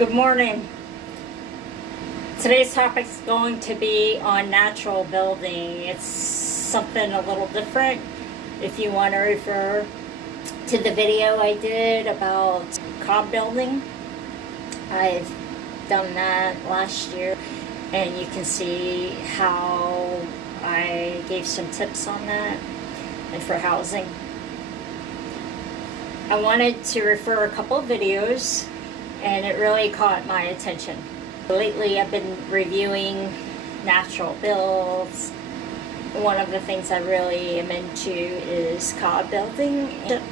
Good morning. Today's topic is going to be on natural building. It's something a little different. If you want to refer to the video I did about cob building, I've done that last year, and you can see how I gave some tips on that and for housing. I wanted to refer a couple of videos, and it really caught my attention. Lately I've been reviewing natural builds. One of the things I really am into is cob building. I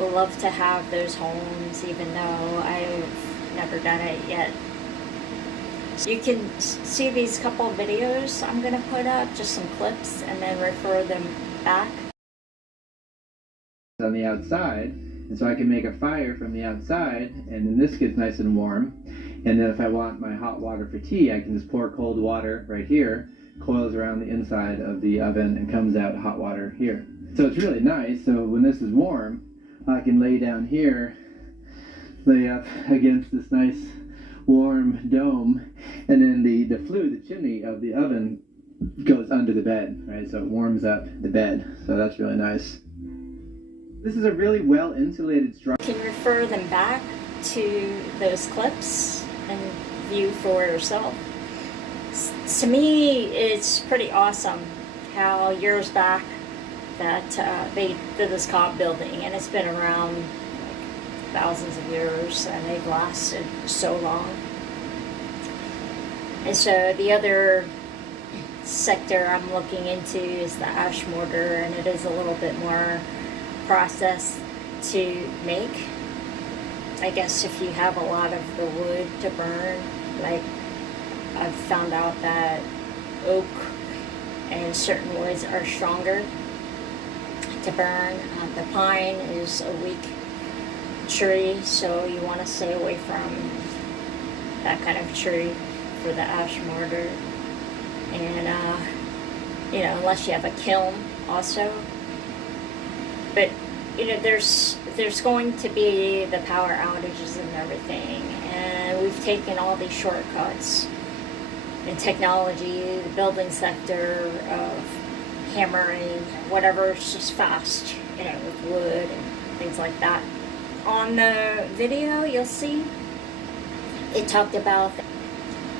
would love to have those homes, even though I've never done it yet. So you can see these couple of videos I'm going to put up, just some clips, and then refer them back. On the outside, and so I can make a fire from the outside, and then this gets nice and warm. And then if I want my hot water for tea, I can just pour cold water right here, coils around the inside of the oven, and comes out hot water here. So it's really nice. So when this is warm, I can lay down here, lay up against this nice warm dome, and then the flue, the chimney of the oven goes under the bed, right? So it warms up the bed. So that's really nice. This is a really well insulated structure. You can refer them back to those clips and view for yourself. To me, it's pretty awesome how years back that they did this cob building, and it's been around like thousands of years, and they've lasted so long. And so the other sector I'm looking into is the ash mortar, and it is a little bit more process to make. I guess if you have a lot of the wood to burn, like I've found out that oak and certain woods are stronger to burn. The pine is a weak tree, so you want to stay away from that kind of tree for the ash mortar. And unless you have a kiln also. But there's going to be the power outages and everything, and we've taken all these shortcuts in technology, the building sector, of hammering whatever is just fast, with wood and things like that. On the video, you'll see it talked about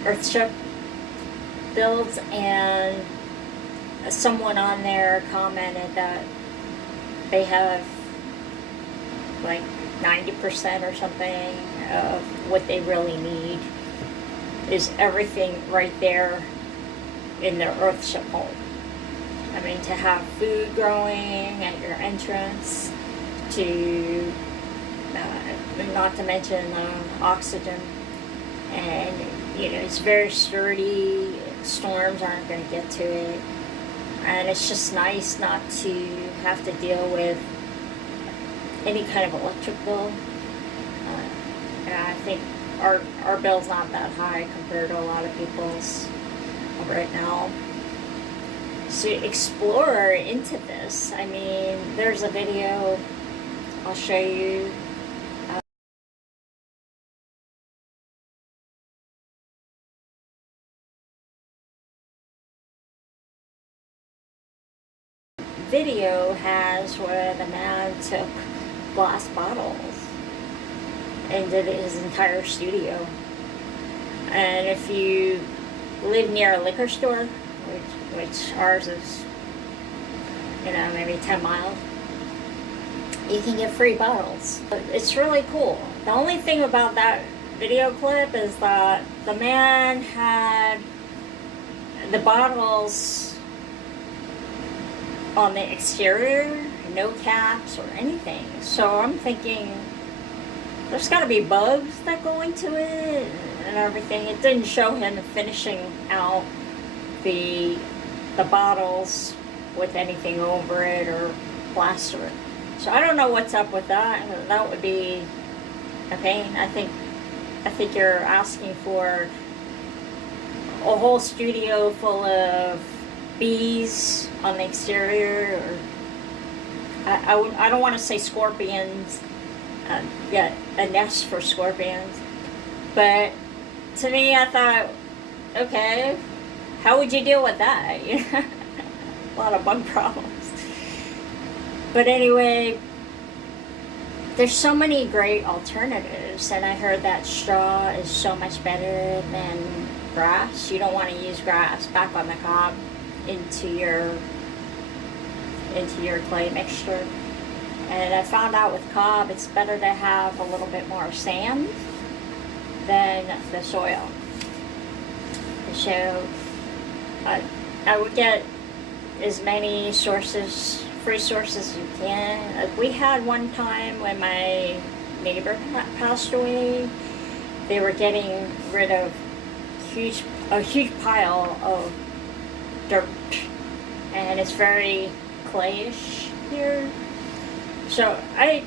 Earthship builds, and someone on there commented that they have like 90% or something of what they really need is everything right there in their Earthship home. I mean, to have food growing at your entrance, to not to mention oxygen, and it's very sturdy. Storms aren't going to get to it. And it's just nice not to have to deal with any kind of electric bill. And I think our bill's not that high compared to a lot of people's right now. So explore into this. I mean, there's a video I'll show you. Video has where the man took glass bottles and did his entire studio. And if you live near a liquor store, which ours is, maybe 10 miles, you can get free bottles. It's really cool. The only thing about that video clip is that the man had the bottles on the exterior, no caps or anything. So I'm thinking there's got to be bugs that go into it and everything. It didn't show him finishing out the bottles with anything over it or plaster. So I don't know what's up with that. That would be a pain. I think you're asking for a whole studio full of bees on the exterior, or I don't want to say scorpions, a nest for scorpions, But to me, I thought, okay, how would you deal with that? You know, a lot of bug problems. But anyway, there's so many great alternatives, and I heard that straw is so much better than grass. You don't want to use grass back on the cob into your clay mixture. And I found out with cob, it's better to have a little bit more sand than the soil. So I would get as many sources, free sources as you can. We had one time when my neighbor passed away, they were getting rid of a huge pile of dirt, and it's very clayish here. So I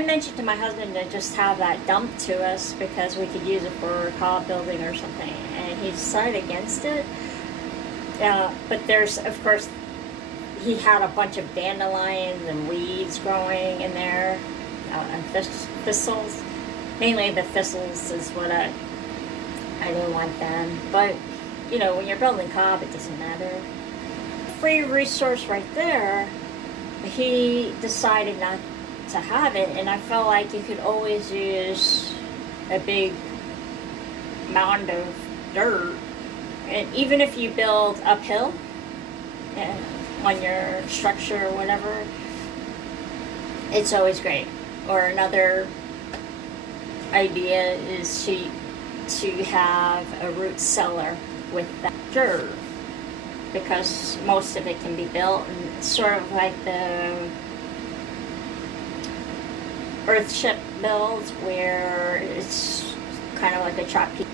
mentioned to my husband to just have that dumped to us because we could use it for a cob building or something, and he decided against it. But there's, of course, he had a bunch of dandelions and weeds growing in there, and thistles. Mainly the thistles is what I didn't want them. But, you know, when you're building cob, it doesn't matter. Free resource right there, he decided not to have it, and I felt like you could always use a big mound of dirt. And even if you build uphill on your structure or whatever, it's always great. Or another idea is to have a root cellar with that dirt, because most of it can be built, and it's sort of like the Earthship build, where it's kind of like a trapeze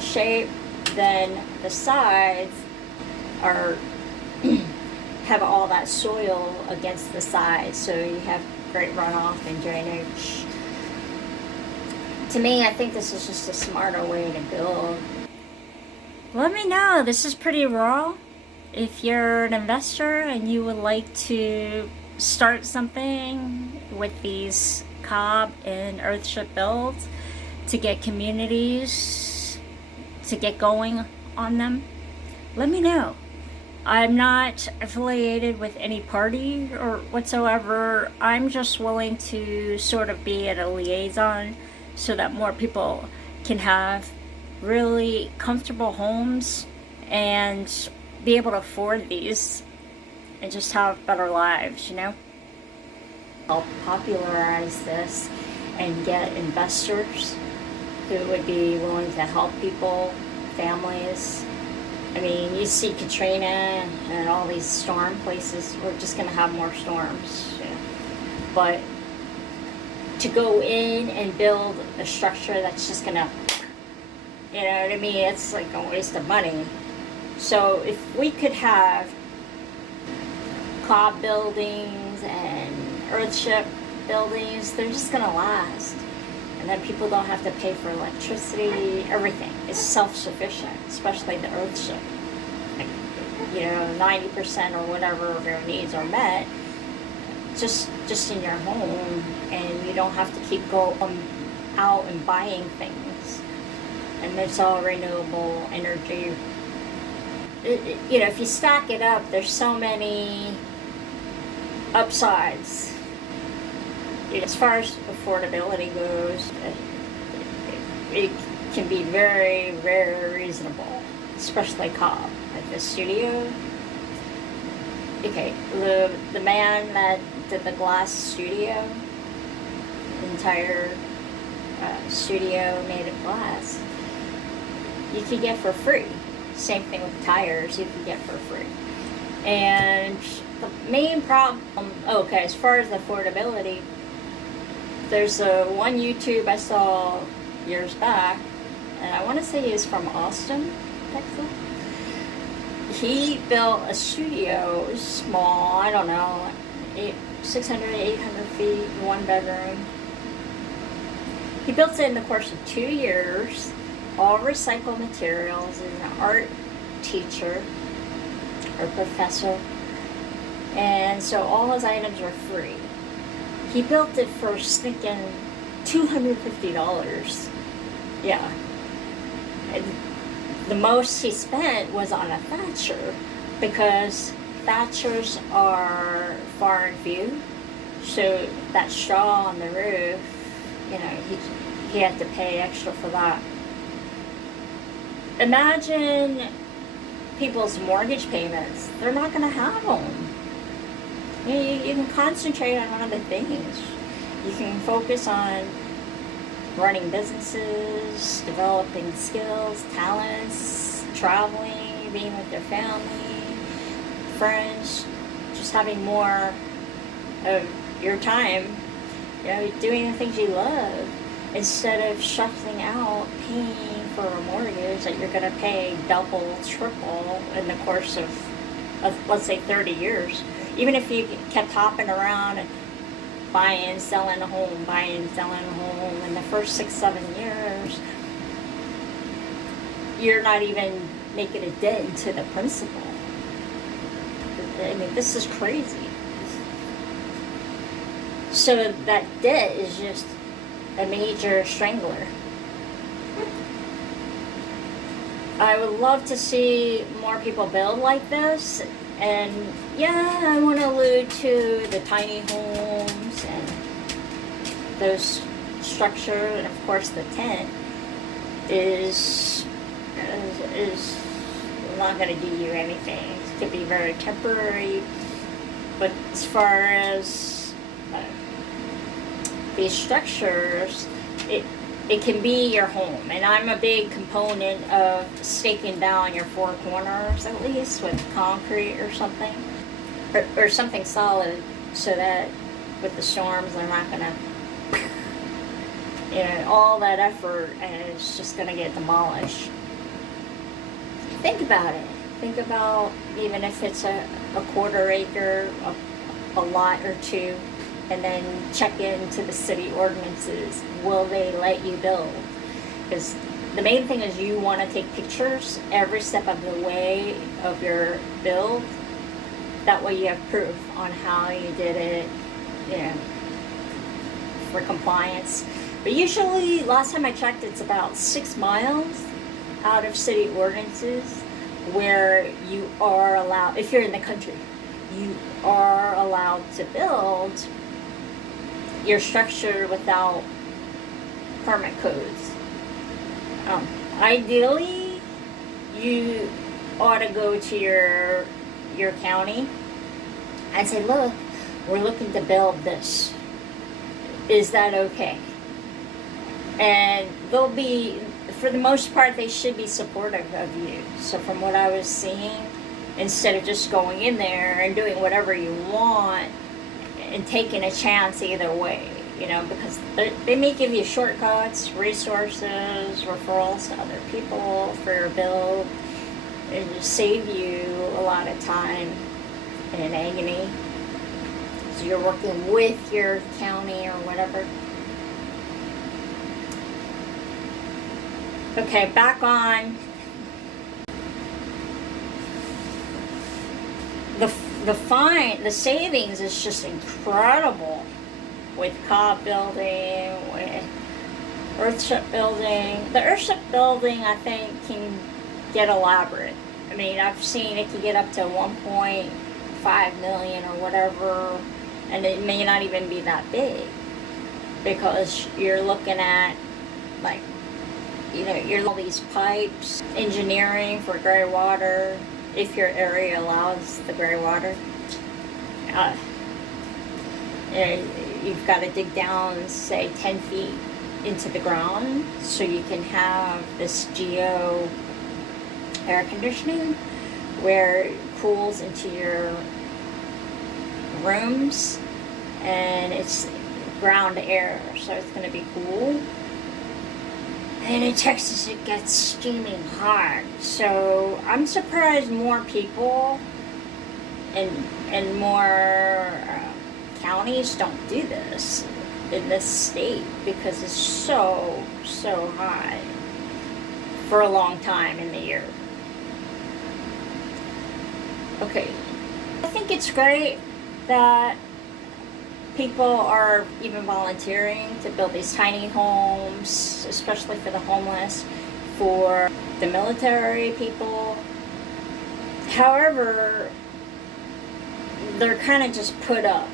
shape. Then the sides are have all that soil against the sides, so you have great runoff and drainage. To me, I think this is just a smarter way to build. Let me know. This is pretty raw. If you're an investor and you would like to start something with these cob and Earthship builds to get communities to get going on them, let me know. I'm not affiliated with any party or whatsoever. I'm just willing to sort of be at a liaison so that more people can have really comfortable homes and be able to afford these and just have better lives, you know? I'll popularize this and get investors who would be willing to help people, families. I mean, you see Katrina and all these storm places, we're just going to have more storms. Yeah. But to go in and build a structure that's just going to, you know what I mean, it's like a waste of money. So if we could have cob buildings and Earthship buildings, they're just going to last. And then people don't have to pay for electricity. Everything is self-sufficient, especially the Earthship. Like, you know, 90% or whatever of your needs are met just in your home, and you don't have to keep going out and buying things. And it's all renewable energy. You know, if you stack it up, there's so many upsides. As far as affordability goes, it can be very, very reasonable, especially cob. Like the studio. Okay, the man that did the glass studio, the entire studio made of glass, you could get for free. Same thing with tires, you could get for free. And the main problem, okay, as far as affordability, there's one YouTube I saw years back, and I want to say he's from Austin, Texas. He built a studio, it was small, I don't know, 600, 800 feet, one bedroom. He built it in the course of 2 years, all recycled materials. He's an art teacher or professor, and so all his items are free. He built it for stinking $250. Yeah, And the most he spent was on a thatcher, because thatchers are far in view. So that straw on the roof, he had to pay extra for that. Imagine people's mortgage payments. They're not going to have them. You can concentrate on other things. You can focus on running businesses, developing skills, talents, traveling, being with your family, friends, just having more of your time, doing the things you love, instead of shuffling out, paying for a mortgage that you're going to pay double, triple in the course of, let's say, 30 years. Even if you kept hopping around and buying, selling a home, in the first 6-7 years, you're not even making a dent into the principal. I mean, this is crazy. So that debt is just a major strangler. I would love to see more people build like this. And yeah, I want to allude to the tiny homes and those structures, and of course the tent is not going to do you anything. It could be very temporary, but as far as these structures, it can be your home. And I'm a big component of staking down your four corners, at least with concrete or something, or something solid, so that with the storms they're not gonna, all that effort is just gonna get demolished. Think about it. Think about, even if it's a quarter acre, a lot or two, and then check into the city ordinances. Will they let you build? Because the main thing is you want to take pictures every step of the way of your build. That way you have proof on how you did it, for compliance. But usually, last time I checked, it's about 6 miles out of city ordinances where you are allowed, if you're in the country, you are allowed to build your structure without permit codes. Ideally, you ought to go to your county and say, look, we're looking to build this. Is that okay? And they'll be, for the most part, they should be supportive of you. So from what I was seeing, instead of just going in there and doing whatever you want and taking a chance either way, because they may give you shortcuts, resources, referrals to other people for your build, and just save you a lot of time and agony. So you're working with your county or whatever. Okay, back on. The savings is just incredible with Cob building, with Earthship building. The Earthship building, I think, can get elaborate. I mean, I've seen it can get up to 1.5 million or whatever, and it may not even be that big, because you're looking at, like, you're all these pipes, engineering for gray water, if your area allows the gray water. You've got to dig down, say, 10 feet into the ground, so you can have this geo air conditioning where it cools into your rooms, and it's ground air, so it's going to be cool. And in Texas, it gets steaming hot. So I'm surprised more people and more counties don't do this in this state, because it's so hot for a long time in the year. Okay, I think it's great that people are even volunteering to build these tiny homes, especially for the homeless, for the military people. However, they're kind of just put up,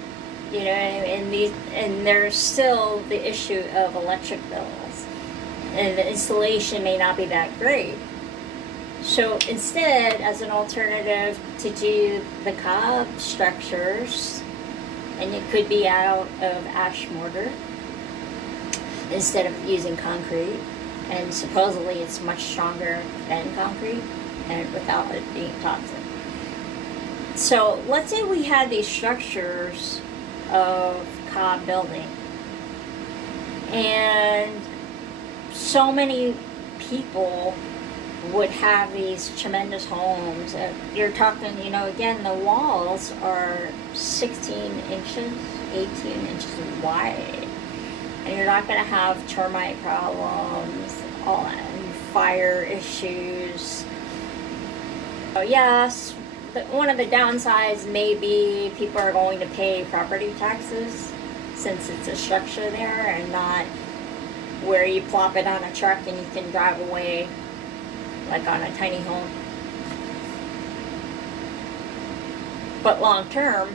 you know, and there's still the issue of electric bills, and the installation may not be that great. So instead, as an alternative to do the Cob structures, and it could be out of ash mortar instead of using concrete, and supposedly it's much stronger than concrete and without it being toxic. So let's say we had these structures of Cob building, and so many people would have these tremendous homes. You're talking, you know, again, the walls are 16 inches, 18 inches wide. And you're not going to have termite problems, all and fire issues. So yes, one of the downsides may be people are going to pay property taxes since it's a structure there and not where you plop it on a truck and you can drive away like on a tiny home. But long term,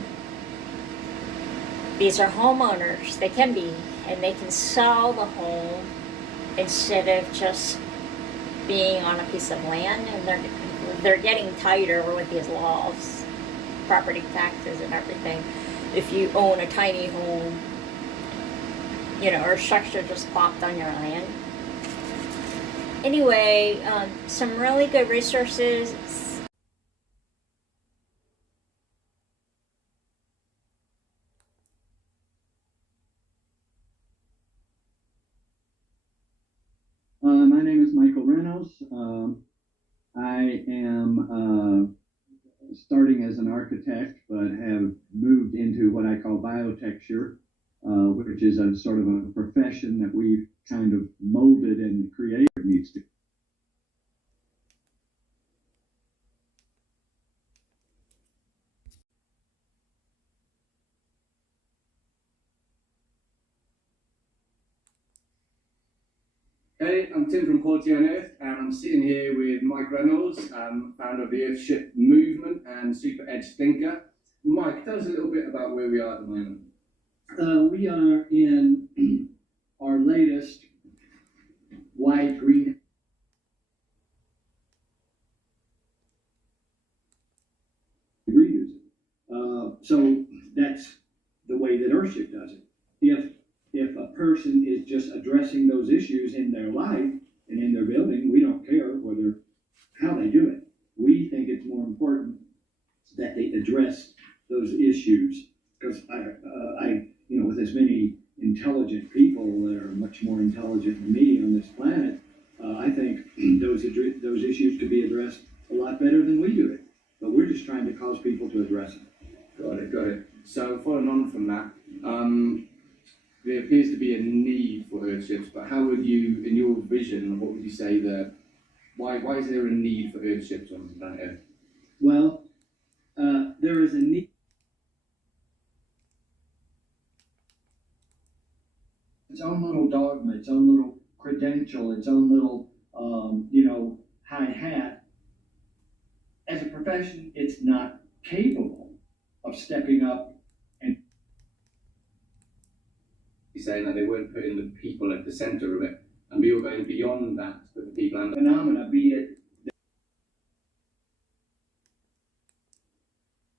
these are homeowners. They can be, and they can sell the home instead of just being on a piece of land. And they're getting tighter with these laws, property taxes and everything. If you own a tiny home, you know, or structure just plopped on your land. Anyway, some really good resources. My name is Michael Reynolds. I am starting as an architect, but have moved into what I call biotecture, which is a sort of a profession that we've kind of molded and created. Needs to. Hey, I'm Tim from Quality on Earth, and I'm sitting here with Mike Reynolds, founder of the Earthship movement and super edge thinker. Mike, tell us a little bit about where we are at the moment. We are in our latest wide green. Reuse it. So that's the way that Earthship does it. If a person is just addressing those issues in their life and in their building, we don't care how they do it. We think it's more important that they address those issues, because I with as many intelligent people that are much more intelligent than me on this planet, I think those issues could be addressed a lot better than we do it. But we're just trying to cause people to address them. Got it. So following on from that, there appears to be a need for earthships, but how would you, in your vision, what would you say that, why is there a need for earthships on planet Earth? Well, there is a need. Its own little dogma, its own little credential, its own little, high hat. As a profession, it's not capable of stepping up. You're saying that they weren't putting the people at the center of it, and we were going beyond that with the people and phenomena, be it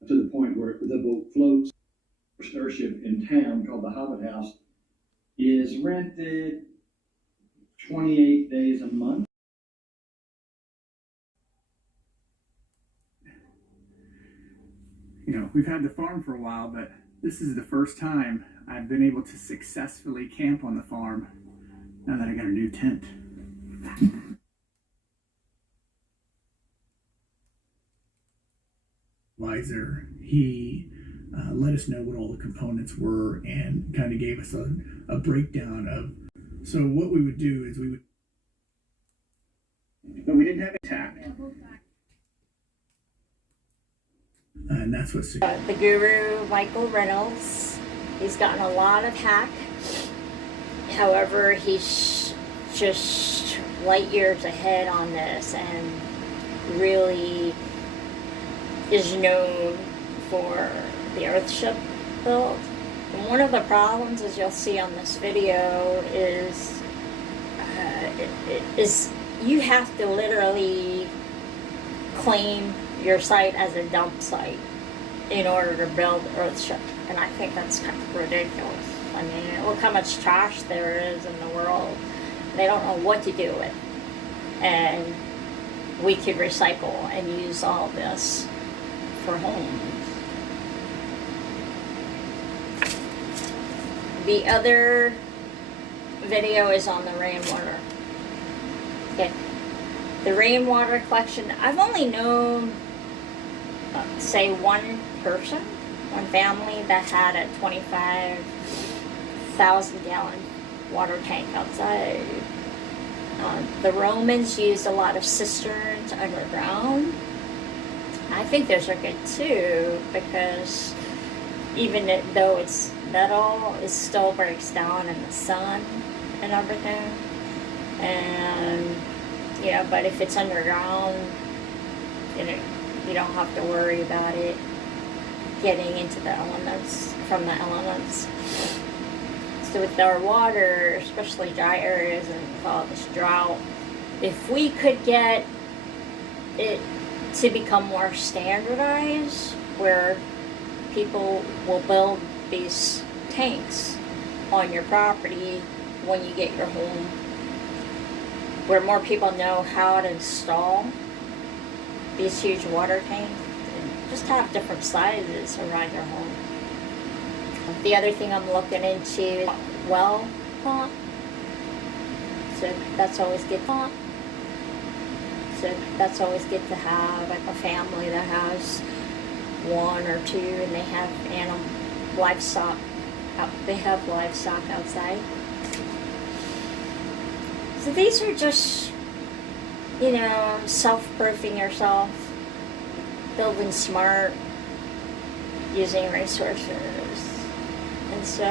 to the point where the boat floats. First Earthship in town, called the Hobbit House, is rented 28 days a month. You know, we've had the farm for a while, but this is the first time I've been able to successfully camp on the farm now that I got a new tent. Advisor, he let us know what all the components were and kind of gave us a breakdown of. So what we would do is but we didn't have a tap. And that's what the guru, Michael Reynolds, he's gotten a lot of hack. However, he's just light years ahead on this and really is known for the Earthship build. And one of the problems, as you'll see on this video, is you have to literally claim your site as a dump site in order to build Earthship. And I think that's kind of ridiculous. I mean, look how much trash there is in the world. They don't know what to do with. And we could recycle and use all this for homes. The other video is on the rainwater. Okay. The rainwater collection, I've only known, say, one person, one family that had a 25,000 gallon water tank outside. The Romans used a lot of cisterns underground. I think those are good too, because even though it's metal, it still breaks down in the sun and everything. And yeah, but if it's underground, you don't have to worry about it getting into the elements, from the elements. So with our water, especially dry areas and with all this drought, if we could get it to become more standardized, where people will build these tanks on your property when you get your home, where more people know how to install these huge water tanks and just have different sizes around your home. The other thing I'm looking into is well pump. So that's always good. So that's always good to have, like a family that has one or two, and they have livestock outside. So these are just, self-proofing yourself, building smart, using resources. And so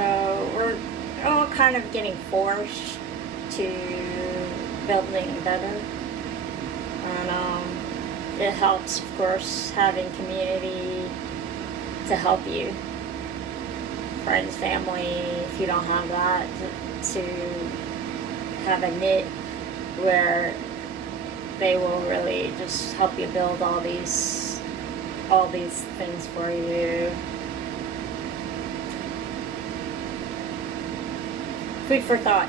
we're all kind of getting forced to building better. And it helps, of course, having community to help you. Friends, family, if you don't have that, to have a knit where they will really just help you build all these things for you. Food for thought.